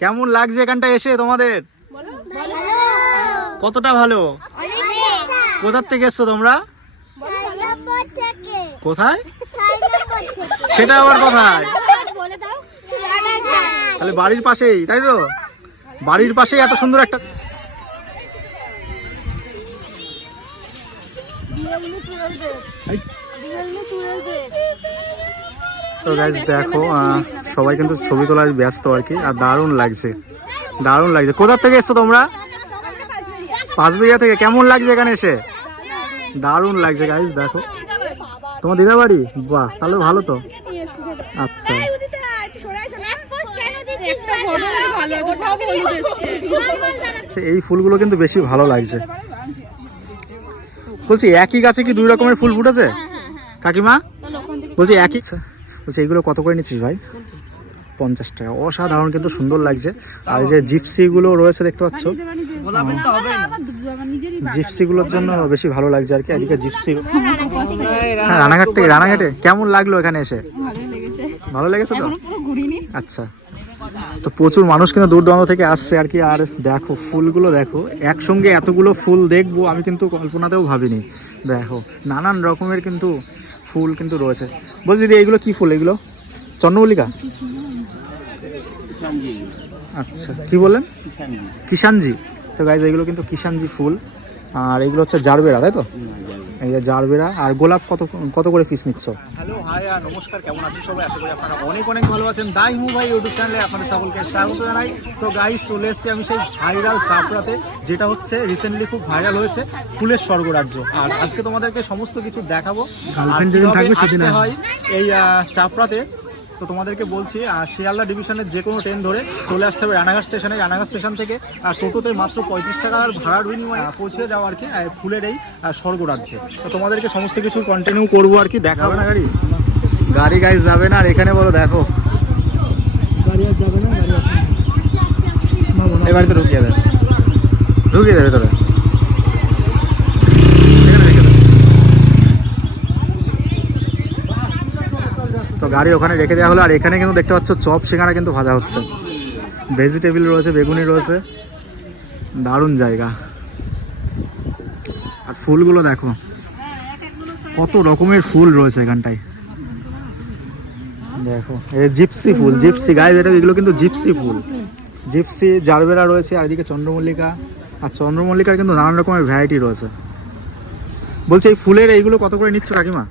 কেমন লাগছে এখানটা এসে তোমাদের? কতটা ভালো? কোথার থেকে এসছো তোমরা? কোথায়? সেটা আবার কোথায়? তাহলে বাড়ির পাশেই তাই তো? বাড়ির পাশেই এত সুন্দর একটা তো গাইজ দেখো সবাই কিন্তু ছবি তোলায় ব্যস্ত আর কি আর দারুণ লাগছে। দারুণ লাগছে। কোথার থেকে এসছো তোমরা? পাঁচবিঘা থেকে। কেমন লাগছে এখানে এসে? দারুণ লাগছে গাইজ দেখো। তোমার দিদা বাড়ি? বাহ তাহলে ভালো তো। আচ্ছা। আচ্ছা, এই ফুলগুলো কিন্তু বেশি ভালো লাগছে। বলছি একই গাছে কি দুই রকমের ফুল ফুটেছে? কাকিমা? বলছি একই বলছি এগুলো কত করে নিচ্ছিস ভাই? পঞ্চাশ টাকা। অসাধারণ কিন্তু সুন্দর লাগছে। আর যে জিপসি গুলো রয়েছে দেখতে পাচ্ছ জিপসি গুলোর জন্য বেশি ভালো লাগছে আর কি। এদিকে জিপসি হ্যাঁ রানাঘাট থেকে, রানাঘাটে। কেমন লাগল এখানে এসে? ভালো লেগেছে তো? আচ্ছা। তো প্রচুর মানুষ কিন্তু দূর দূরান্ত থেকে আসছে আর কি। আর দেখো, ফুলগুলো দেখো। একসঙ্গে এতগুলো ফুল দেখব আমি কিন্তু কল্পনাতেও ভাবিনি। দেখো, নানান রকমের কিন্তু ফুল কিন্তু রয়েছে। বলছি দিদি এইগুলো কি ফুল এগুলো? চন্দ্রমল্লিকা? আচ্ছা কি বললেন? কিষানজি। তো গাইজ এগুলো কিন্তু কিষানজি ফুল। আর এগুলো হচ্ছে জারবেরা তাই তো? এই যে জারবেরা। আর গোলাপ কত কত করে পিস নিচ্ছ? হ্যালো হাই আর নমস্কার কেমন আছেন সবাই? আশা করি আপনারা অনেক অনেক ভালো আছেন। দাই মু ভাই ইউটিউব চ্যানেলে আপনাদের সকলকে স্বাগত জানাই। তো গাই চলে এসেছি আমি সেই ভাইরাল চাপড়াতে যেটা হচ্ছে রিসেন্টলি খুব ভাইরাল হয়েছে ফুলের স্বর্গরাজ্য। আর আজকে তোমাদেরকে সমস্ত কিছু দেখাবো। আর কীভাবে আসতে হয় এই চাপড়াতে। তো তোমাদেরকে বলছি শিয়ালদা ডিভিশনের যে কোনো ট্রেন ধরে চলে আসতে হবে রানাঘাট স্টেশনে। রানাঘাট স্টেশন থেকে টোটোতে মাত্র পঁয়ত্রিশ টাকার ভাড়ার বিনিময়ে পৌঁছে যাওয়া আর কি ফুলের এই স্বর্গরাজ্যে তো তোমাদেরকে সমস্ত কিছু কন্টিনিউ করব আর কি দেখাবে। না গাড়ি? গাড়ি গাড়ি যাবে না আর এখানে বলো দেখো। এই বাড়িতে ঢুকিয়ে দেয় ঢুকিয়ে দেবে তোরা এখানে রেখে দে। তো গাড়ি ওখানে রেখে দেওয়া হলো, আর এখানে কিন্তু দেখতে পাচ্ছ চপ সিঙ্গারা কিন্তু ভাজা হচ্ছে। ভেজিটেবিল রয়েছে, বেগুনি রয়েছে। দারুণ জায়গা। আর ফুলগুলো দেখো, কত রকমের ফুল রয়েছে এখানটায়। দেখো, এই জিপসি ফুল, জিপসি গায়ে এটা এগুলো কিন্তু জিপসি ফুল। জিপসি, জারবেরা রয়েছে, আর এদিকে চন্দ্রমল্লিকা। আর চন্দ্রমল্লিকার কিন্তু নানান রকমের ভ্যারাইটি রয়েছে। বলছি, এই ফুলের এইগুলো কত করে নিচ্ছ কাকিমা?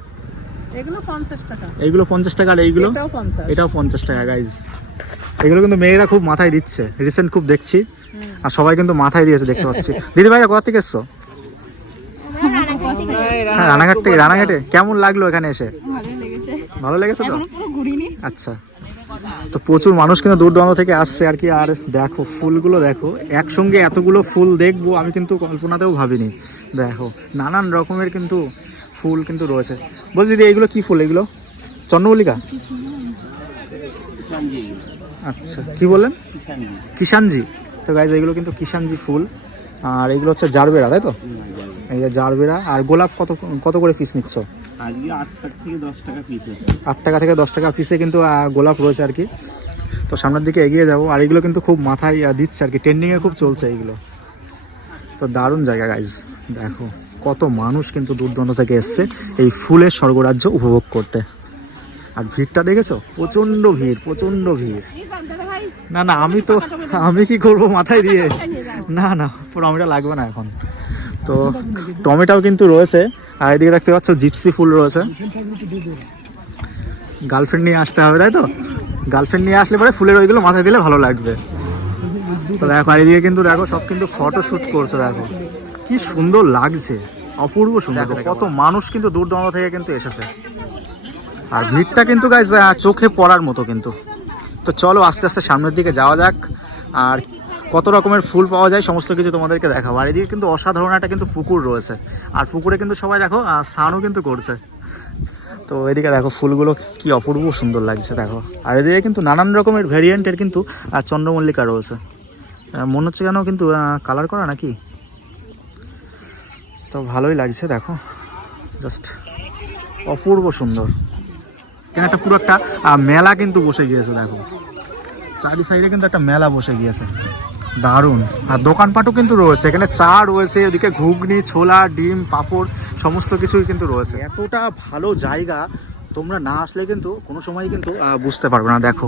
এগুলো পঞ্চাশ টাকা। এইগুলো পঞ্চাশ টাকা আর এইগুলো? এটাও পঞ্চাশ। এটাও পঞ্চাশ টাকা গাইজ এগুলো কিন্তু মেয়েরা খুব মাথায় দিচ্ছে। রিসেন্ট খুব দেখছি। আর সবাই কিন্তু মাথায় দিয়েছে দেখতে পাচ্ছি। দিদি ভাইয়া কোথা থেকে এসছো? হ্যাঁ রানাঘাট থেকে রানাঘাটে। কেমন লাগল এখানে এসে? ভালো লেগেছে তো? আচ্ছা। তো প্রচুর মানুষ কিন্তু দূর দূরান্ত থেকে আসছে আর কি। আর দেখো ফুলগুলো দেখো। একসঙ্গে এতগুলো ফুল দেখব আমি কিন্তু কল্পনাতেও ভাবিনি। দেখো নানান রকমের কিন্তু ফুল কিন্তু রয়েছে। বলছি দিদি এইগুলো কি ফুল, এগুলো? চন্দ্রমল্লিকা? আচ্ছা কি বললেন? কিষানজি। তো গাইজ এগুলো কিন্তু কিষানজি ফুল। আর এগুলো হচ্ছে জারবেরা, তাই তো? এই যে জারবেরা। আর গোলাপ কত কত করে পিস নিচ্ছ? আট টাকা থেকে দশ টাকা পিসে কিন্তু গোলাপ রয়েছে আর কি। তো সামনের দিকে এগিয়ে যাব। আর এগুলো কিন্তু খুব মাথায় দিচ্ছে আর কি। ট্রেন্ডিংয়ে খুব চলছে এইগুলো তো দারুণ জায়গা গাইজ দেখো। কত মানুষ কিন্তু দূর দূরান্ত থেকে এসছে এই ফুলের স্বর্গরাজ্য উপভোগ করতে। আর ভিড়টা দেখেছ? প্রচণ্ড ভিড় প্রচণ্ড ভিড়। না না আমি তো আমি কি করব মাথায় দিয়ে? না না টমেটো লাগবে না এখন। তো টমেটোও কিন্তু রয়েছে। আর এদিকে দেখতে পাচ্ছ জিপসি ফুল রয়েছে। গার্লফ্রেন্ড নিয়ে আসতে হবে তাই তো? গার্লফ্রেন্ড নিয়ে আসলে পরে ফুলের ওইগুলো মাথায় দিলে ভালো লাগবে। তো দেখো আর এদিকে কিন্তু দেখো সব কিন্তু ফটো শুট করছে দেখো। কি সুন্দর লাগছে। অপূর্ব সুন্দর কত মানুষ কিন্তু দূর দূরান্ত থেকে কিন্তু এসেছে। আর ভিড়টা কিন্তু গাইজ চোখে পড়ার মতো কিন্তু। তো চলো আস্তে আস্তে সামনের দিকে যাওয়া যাক। আর কত রকমের ফুল পাওয়া যায় সমস্ত কিছু তোমাদেরকে দেখাবো। আর এদিকে কিন্তু অসাধারণ একটা কিন্তু পুকুর রয়েছে। আর পুকুরে কিন্তু সবাই দেখো স্নানও কিন্তু করছে। তো এদিকে দেখো ফুলগুলো কি অপূর্ব সুন্দর লাগছে দেখো। আর এদিকে কিন্তু নানান রকমের ভেরিয়েন্টের কিন্তু চন্দ্রমল্লিকা রয়েছে। মনে হচ্ছে কেন কিন্তু কালার করা নাকি? তো ভালোই লাগছে, দেখো। জাস্ট অপূর্ব সুন্দর। এখানে একটা পুরো একটা মেলা কিন্তু বসে গিয়েছে, দেখো। চারি সাইডে কিন্তু একটা মেলা বসে গিয়েছে। দারুণ। আর দোকানপাটও কিন্তু রয়েছে। এখানে চা রয়েছে ওদিকে ঘুগনি, ছোলা, ডিম, পাঁপড়, সমস্ত কিছুই কিন্তু রয়েছে। এতটা ভালো জায়গা, তোমরা না আসলে কিন্তু কোনো সময় কিন্তু বুঝতে পারবে না। দেখো,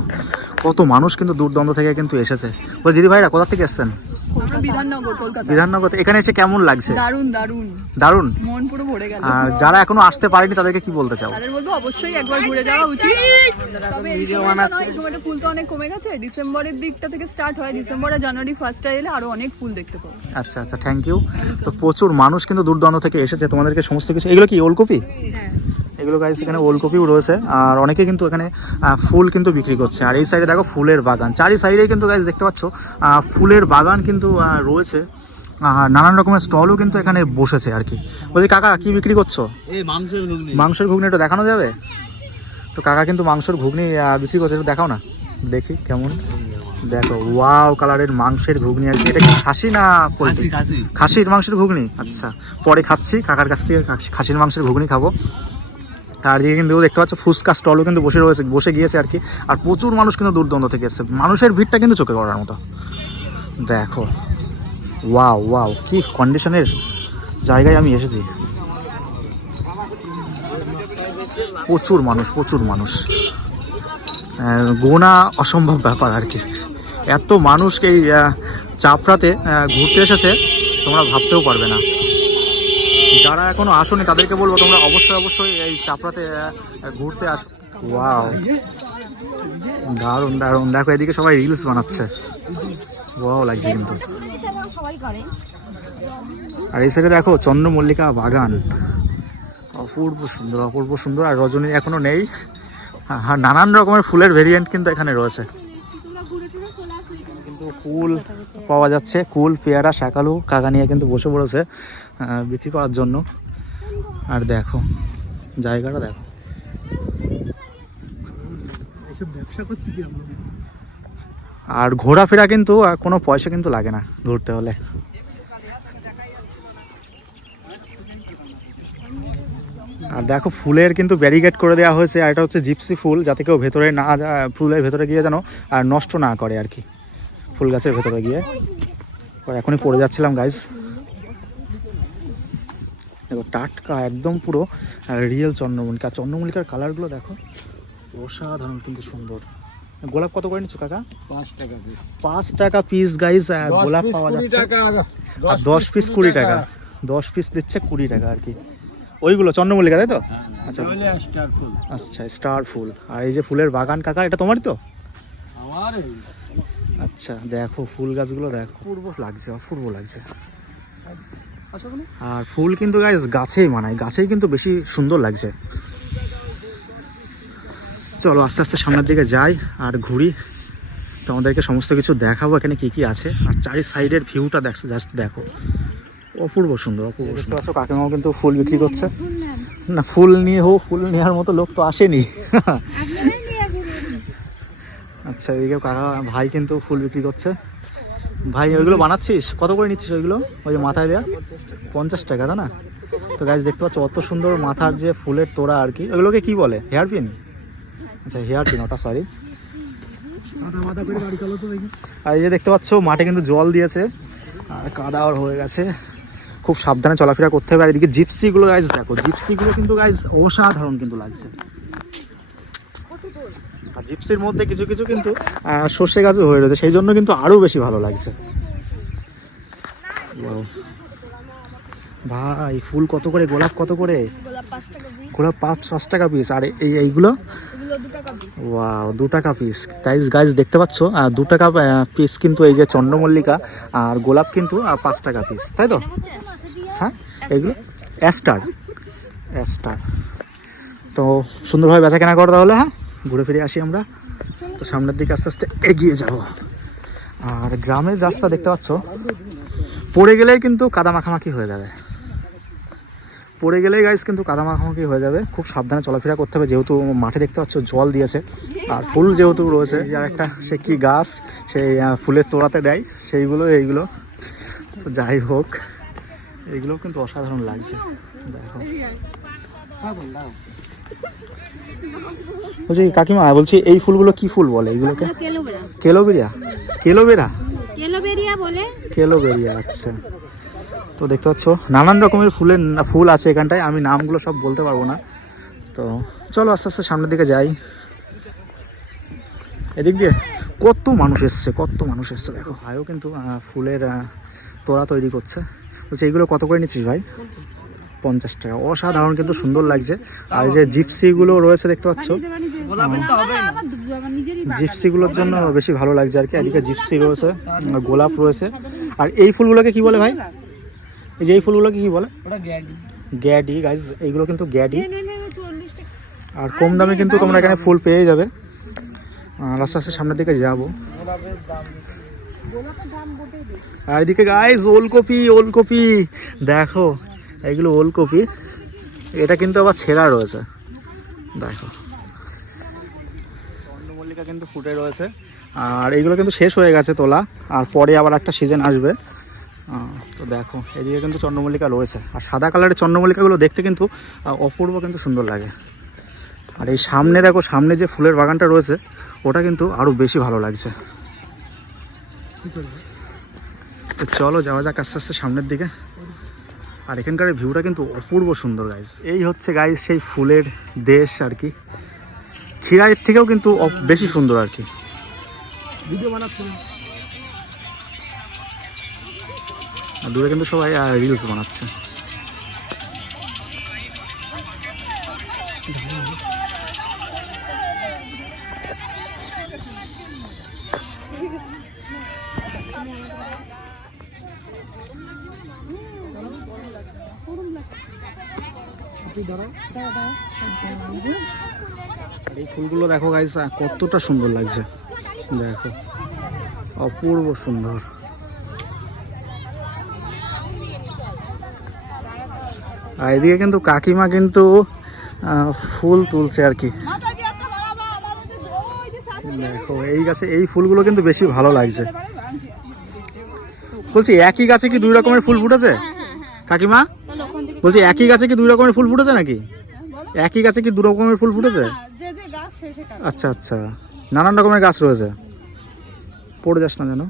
কত মানুষ কিন্তু দূর দূরান্ত থেকে কিন্তু এসেছে। বল দিদি ভাইরা, কোথা থেকে এসেছেন? বিধাননগর। এখানে এসে কেমন লাগছে? দারুণ দারুণ দারুণ? মন পুরো ভরে গেল। আর যারা এখনও আসতে পারেনি তাদেরকে কি বলতে চাও? তাদের বলব অবশ্যই একবার ঘুরে যাওয়া উচিত। তবে এই সময়টা ফুল তো অনেক কমে গেছে। ডিসেম্বরের দিকটা থেকে স্টার্ট হয়। ডিসেম্বর আর জানুয়ারি ফার্স্টে এলে আরও অনেক ফুল দেখতে পাবো। আচ্ছা আচ্ছা থ্যাংক ইউ তো প্রচুর মানুষ কিন্তু দূর দূরান্ত থেকে এসেছে। তোমাদেরকে সমস্ত কিছু এগুলো কি ওলকপি? হ্যাঁ। এগুলো গাইস এখানে ওলকপিও রয়েছে আর অনেকে কিন্তু এখানে ফুল কিন্তু বিক্রি করছে। আর এই সাইডে দেখো ফুলের বাগান। চারি সাইডে কিন্তু গাইস দেখতে পাচ্ছ ফুলের বাগান কিন্তু রয়েছে। আর নানান রকমের স্টলও কিন্তু এখানে বসেছে আর কি। বলছি কাকা কি বিক্রি করছ? মাংসের ঘুগনি। একটু দেখানো যাবে? তো কাকা কিন্তু মাংসের ঘুগনি বিক্রি করছে একটু দেখাও না। দেখি কেমন। দেখো ওয়াও কালারের মাংসের ঘুগনি আর কি। এটা কি খাসি না পোলট্রি? খাসির মাংসের ঘুগনি? আচ্ছা পরে খাচ্ছি কাকার কাছ থেকে খাসির মাংসের ঘুগনি খাব। তার দিকে কিন্তু দেখতে পাচ্ছ, ফুচকা স্টলও কিন্তু বসে রয়েছে, বসে গিয়েছে আর কি। আর প্রচুর মানুষ কিন্তু দূর দূরান্ত থেকে এসছে। মানুষের ভিড়টা কিন্তু চোখে করার মতো। দেখো। ওয়াও ওয়াও কি কন্ডিশনের জায়গায় আমি এসেছি। প্রচুর মানুষ প্রচুর মানুষ। গোনা অসম্ভব ব্যাপার আর কি। এত মানুষকে এই চাপড়াতে ঘুরতে এসেছে, তোমরা ভাবতেও পারবে না। যারা এখনও আসনি, তাদেরকে বলব তোমরা অবশ্যই অবশ্যই এই চাপড়াতে ঘুরতে আস। ওয়াও দারুণ দারুণ। দেখো, এদিকে সবাই রিলস বানাচ্ছে। ওয়াও লাগছে কিন্তু। আর এই সাইডে দেখো, চন্দ্রমল্লিকা বাগান। অপূর্ব সুন্দর অপূর্ব সুন্দর। আর রজনী এখনও নেই। আর নানান রকমের ফুলের ভেরিয়েন্ট কিন্তু এখানে রয়েছে। কুল পাওয়া যাচ্ছে। কুল পেয়ারা শাকালু কাকা নিয়ে কিন্তু বসে পড়েছে বিক্রি করার জন্য। আর দেখো জায়গাটা দেখো। আর ঘোরাফেরা কিন্তু কোনো পয়সা কিন্তু লাগে না ঘুরতে হলে। আর দেখো ফুলের কিন্তু ব্যারিকেড করে দেওয়া হয়েছে আর এটা হচ্ছে জিপসি ফুল যাতে কেউ ভেতরে না ফুলের ভেতরে গিয়ে যেন আর নষ্ট না করে আর কি। ফুল গাছের ভেতরে গিয়ে। এখনই পড়ে যাচ্ছিলাম গাইজ দেখো টাটকা একদম পুরো রিয়েল চন্দ্রমল্লিকা। চন্দ্রমল্লিকার কালারগুলো দেখো। অসাধারণ কিন্তু সুন্দর। গোলাপ কত করে নিচ্ছ কাকা? পাঁচ টাকা পিস পাঁচ টাকা পিস গাইজ গোলাপ পাওয়া যাচ্ছে। আর দশ পিস কুড়ি টাকা। দশ পিস দিচ্ছে কুড়ি টাকা আর কি। ওইগুলো চন্দ্রমল্লিকা তাই তো? আচ্ছা। আচ্ছা স্টার ফুল। আর এই যে ফুলের বাগান কাকা এটা তোমারই তো? আমার আচ্ছা দেখো ফুল গাছগুলো দেখো। অপূর্ব লাগছে অপূর্ব লাগছে। আর ফুল কিন্তু গাছ গাছেই মানায়। গাছেই কিন্তু বেশি সুন্দর লাগছে। চলো আস্তে আস্তে সামনের দিকে যাই আর ঘুরি। তোমাদেরকে সমস্ত কিছু দেখাবো এখানে কি কি আছে। আর চারি সাইডের ভিউটা দেখছ জাস্ট দেখো। অপূর্ব সুন্দর অপূর্ব দেখতে পাচ্ছ কাকিমাও কিন্তু ফুল বিক্রি করছে। না ফুল নিয়ে হোক ফুল নেওয়ার মতো লোক তো আসেনি। আচ্ছা এদিকে কাকা, ভাই কিন্তু ফুল বিক্রি করছে। ভাই, ওইগুলো বানাচ্ছিস? কত করে নিচ্ছিস ওইগুলো? ওই যে মাথায় দেওয়া পঞ্চাশ টাকা, তাই না? তো গাছ দেখতে পাচ্ছ, অত সুন্দর মাথার যে ফুলের তোড়া আর কি। ওগুলোকে কি বলে? Hair pin? আচ্ছা হেয়ার পিন, ওটা সরি আর এই যে দেখতে পাচ্ছ, মাঠে কিন্তু জল দিয়েছে। আর কাদাও হয়ে গেছে। খুব সাবধানে চলাফেরা করতে হবে। আর এদিকে জিপসিগুলো গাইজ দেখো জিপসিগুলো কিন্তু গাইজ অসাধারণ কিন্তু লাগছে। জিপসির মধ্যে কিছু কিছু কিন্তু সর্ষে গাছও হয়ে রয়েছে সেই জন্য কিন্তু আরও বেশি ভালো লাগছে. ভাই ফুল কত করে গোলাপ কত করে? গোলাপ পাঁচ পাঁচ টাকা পিস আর এই এইগুলো? দু টাকা পিস ওয়াও দু টাকা পিস গাইজ গাইজ দেখতে পাচ্ছ? দু টাকা পিস কিন্তু এই যে চন্দ্রমল্লিকা আর গোলাপ কিন্তু পাঁচ টাকা পিস তাই তো? হ্যাঁ? এগুলো? অ্যাস্টার। অ্যাস্টার। তো সুন্দরভাবে বেচা কেনা করো তাহলে হ্যাঁ? ঘুরে ফিরে আসি আমরা। তো সামনের দিকে আস্তে আস্তে এগিয়ে যাব। আর গ্রামের রাস্তা দেখতে পাচ্ছ, পড়ে গেলেই কিন্তু কাদা মাখামাখি হয়ে যাবে। পড়ে গেলেই গাইস কিন্তু কাদা মাখামাখি হয়ে যাবে। খুব সাবধানে চলাফেরা করতে হবে, যেহেতু মাঠে দেখতে পাচ্ছ জল দিয়েছে, আর ফুল যেহেতু রয়েছে আর একটা, সে কি গাছ সেই ফুলের তোড়াতে দেয়, সেইগুলো, এইগুলো। তো যাই হোক এইগুলো কিন্তু অসাধারণ লাগছে। দেখো বলছি কাকিমা বলছি এই ফুলগুলো কি ফুল বলে এইগুলোকে কেলোবেরিয়া? কেলোবেরা? কেলোবেরিয়া বলে। কেলোবেরিয়া আচ্ছা। তো দেখতে পাচ্ছ নানান রকমের ফুলের ফুল আছে এখানটায় আমি নামগুলো সব বলতে পারব না। তো চলো আস্তে আস্তে সামনের দিকে যাই। এদিক দিয়ে কত মানুষ এসছে কত মানুষ এসছে দেখো। ভাইও কিন্তু ফুলের তোড়া তৈরি করছে। বলছি এইগুলো কত করে নিচ্ছিস ভাই? পঞ্চাশ টাকা। অসাধারণ কিন্তু সুন্দর লাগছে। আর যে জিপসিগুলো রয়েছে দেখতে পাচ্ছ, জিপসিগুলোর জন্য বেশি ভালো লাগছে আর কি। এদিকে জিপসি রয়েছে গোলাপ রয়েছে। আর এই ফুলগুলোকে কি বলে ভাই? এই যে এই ফুলগুলোকে কি বলে? গ্যাডি গাইজ এইগুলো কিন্তু গ্যাডি। আর কম দামে কিন্তু তোমরা এখানে ফুল পেয়ে যাবে। আর আস্তে আস্তে সামনের দিকে যাব। আর এদিকে গাইজ ওলকপি ওলকপি, দেখো এগুলো ওলকপি। এটা কিন্তু আবার ছেঁড়া রয়েছে। দেখো। চন্দ্রমল্লিকা কিন্তু ফুটে রয়েছে। আর এগুলো কিন্তু শেষ হয়ে গেছে তোলা। আর পরে আবার একটা সিজন আসবে। তো দেখো এদিকে কিন্তু চন্দ্রমল্লিকা রয়েছে। আর সাদা কালারের চন্দ্রমল্লিকাগুলো দেখতে কিন্তু অপূর্ব কিন্তু সুন্দর লাগে। আর এই সামনে দেখো সামনে যে ফুলের বাগানটা রয়েছে ওটা কিন্তু আরও বেশি ভালো লাগছে। তো চলো যাওয়া যাক আস্তে আস্তে সামনের দিকে। আর এখানকার ভিউটা কিন্তু অপূর্ব সুন্দর গাইজ এই হচ্ছে গাইজ সেই ফুলের দেশ আর কি। খিরাইয়ের থেকেও কিন্তু বেশি সুন্দর আর কি। ভিডিও বানাচ্ছে আর দূরে কিন্তু সবাই রিলস বানাচ্ছে। আর এই ফুলগুলো দেখো গাইস কতটা সুন্দর লাগছে। দেখো অপূর্ব সুন্দর। আর এদিকে কিন্তু কাকিমা কিন্তু ফুল তুলছে আর কি। দেখো এই গাছে এই ফুলগুলো কিন্তু বেশি ভালো লাগছে। বলছি একই গাছে কি দুই রকমের ফুল ফুটেছে? কাকিমা? বলছি একই গাছে কি দুই রকমের ফুল ফুটেছে নাকি? একই গাছে কি দু রকমের ফুল ফুটেছে? আচ্ছা আচ্ছা। নানান রকমের গাছ রয়েছে। পড়ে যাস না যেন।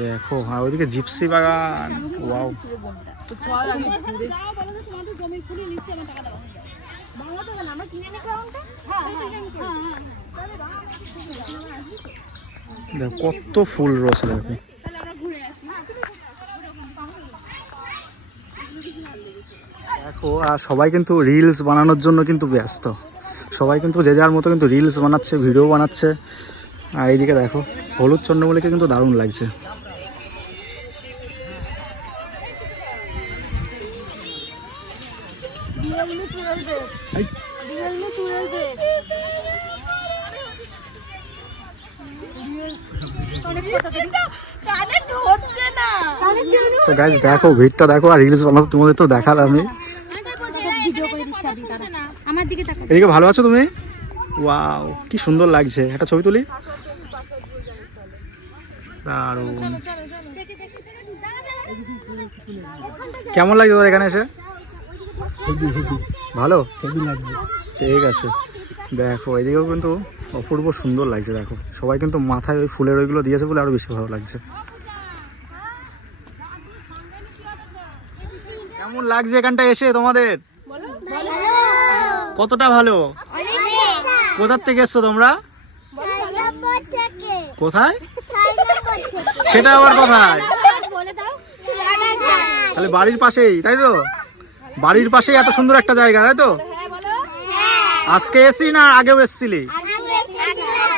দেখো হ্যাঁ ওইদিকে জিপসি বাগান। ওয়াও। দেখো কত ফুল রয়েছে দেখো। দেখো আর সবাই কিন্তু রিলস বানানোর জন্য কিন্তু ব্যস্ত। সবাই কিন্তু যে যার মতো কিন্তু রিলস বানাচ্ছে ভিডিও বানাচ্ছে। আর এইদিকে দেখো হলুদ চন্দ্রমল্লিকা কিন্তু দারুণ লাগছে। তো গাইজ দেখো ভিড়টা দেখো আর রিলস বানাবো তোমাদের তো দেখালামই আমার দিকে তাকাও। এদিকে ভালো আছো তুমি? ওয়াও কি সুন্দর লাগছে। একটা ছবি তুলি। দারুণ। কেমন লাগছে তোর এখানে এসে? ভালো? ঠিক আছে। দেখো এদিকেও কিন্তু অপূর্ব সুন্দর লাগছে দেখো। সবাই কিন্তু মাথায় ওই ফুলের ওইগুলো দিয়েছে বলে আরও বেশি ভালো লাগছে। কেমন লাগছে এখানটা এসে তোমাদের? কতটা ভালো? কোথার থেকে এসছো তোমরা? কোথায়? সেটা আবার কোথায়? তাহলে বাড়ির পাশেই তাই তো? বাড়ির পাশেই এত সুন্দর একটা জায়গা তাই তো? আজকে এসি না আগেও এসছিলি?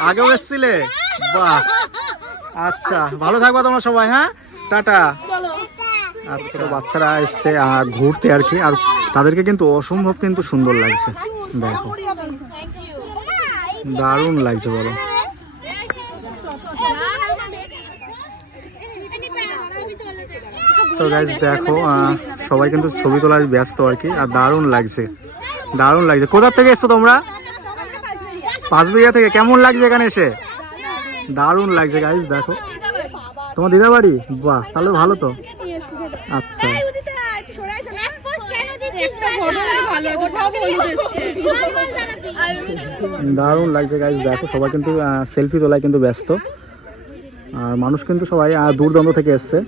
আগেও এসছিলে? বাহ। আচ্ছা ভালো থাকবা তোমরা সবাই হ্যাঁ? টাটা। আচ্ছা বাচ্চারা এসছে ঘুরতে আর কি, আর তাদেরকে কিন্তু অসম্ভব কিন্তু সুন্দর লাগছে। দেখো। দারুণ লাগছে, বলো। তো গাইজ দেখো সবাই কিন্তু ছবি তোলায় ব্যস্ত আর কি, আর দারুণ লাগছে। দারুণ লাগছে। কোথার থেকে এসছো তোমরা? পাঁচবিঘা থেকে। কেমন লাগছে এখানে এসে? দারুণ লাগছে গাইজ দেখো। তোমার দিদা বাড়ি? বাহ, তাহলে ভালো তো। আচ্ছা। দারুণ লাগছে গাইজ দেখো সবাই কিন্তু সেলফি তোলায় কিন্তু ব্যস্ত। আর মানুষ কিন্তু সবাই আহ, দূর দূরান্ত থেকে এসছে।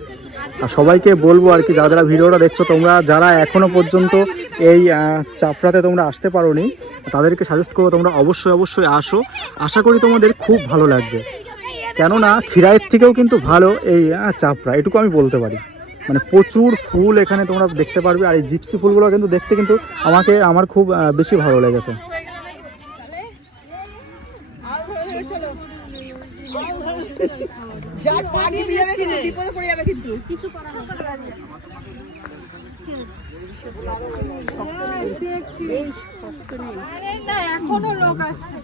আর সবাইকে বলব আর কি যারা যারা ভিডিওটা দেখছ তোমরা যারা এখনও পর্যন্ত এই চাপড়াতে তোমরা আসতে পারোনি তাদেরকে সাজেস্ট করব তোমরা অবশ্যই অবশ্যই আসো। আশা করি তোমাদের খুব ভালো লাগবে। কেননা খিরাইয়ের থেকেও কিন্তু ভালো এই চাপড়া এটুকু আমি বলতে পারি। মানে প্রচুর ফুল এখানে তোমরা দেখতে পারবে আর এই জিপসি ফুলগুলো কিন্তু দেখতে কিন্তু আমাকে আমার খুব বেশি ভালো লেগেছে। যার পানি দিয়ে যাবে কিন্তু বিপদে পড়ে যাবে কিন্তু এখনও লোক আসছে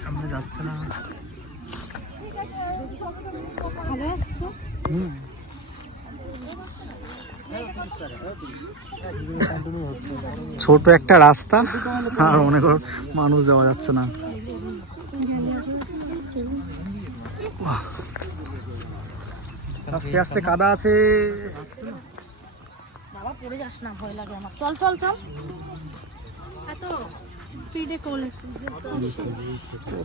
সামনে যাচ্ছে না ছোট একটা রাস্তা আর অনেক মানুষ যাওয়া যাচ্ছে না। আস্তে আস্তে কাদা আছে। বাবা পড়ে যাস না ভয় লাগে আমার। চল চল চল। এত স্পিডে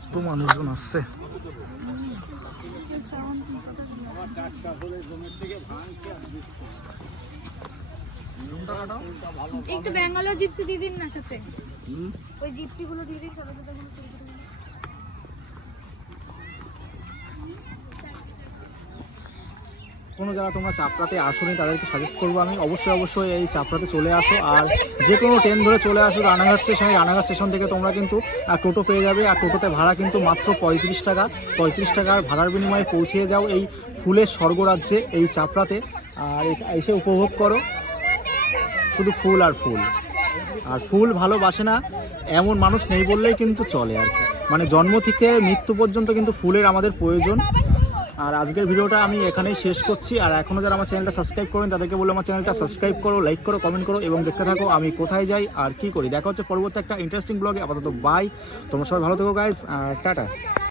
কত মানুষজন আসছে। একটু ব্যাঙ্গালোর জিপসি দিয়ে দিন না সাথে। ওই জিপসি গুলো দিয়ে দিন সাথে সাথে কোনো যারা তোমরা চাপড়াতে আসোনি তাদেরকে সাজেস্ট করব আমি। অবশ্যই অবশ্যই এই চাপড়াতে চলে আসো। আর যে কোনো ট্রেন ধরে চলে আসো রানাঘাট স্টেশনে রানাঘাট স্টেশন থেকে তোমরা কিন্তু টোটো পেয়ে যাবে। আর টোটোতে ভাড়া কিন্তু মাত্র পঁয়ত্রিশ টাকা। পঁয়ত্রিশ টাকার ভাড়ার বিনিময়ে পৌঁছে যাও এই ফুলের স্বর্গরাজ্যে এই চাপড়াতে। আর এসে উপভোগ করো। শুধু ফুল আর ফুল। আর ফুল ভালোবাসে না, এমন মানুষ নেই বললেই কিন্তু চলে আর কি। মানে জন্ম থেকে মৃত্যু পর্যন্ত কিন্তু ফুলের আমাদের প্রয়োজন। আর আজকের ভিডিওটা আমি এখানেই শেষ করছি। আর এখনও যারা আমার চ্যানেলটা সাবস্ক্রাইব করেন, তাদেরকে বলে আমার চ্যানেলটা সাবস্ক্রাইব করো, লাইক করো কমেন্ট করো এবং দেখতে থাকো আমি কোথায় যাই আর কি করি। দেখা হচ্ছে পরবর্তী একটা ইন্টারেস্টিং ব্লগে আপাতত বাই তোমরা সবাই ভালো থেকো গাইজ আর টাটা।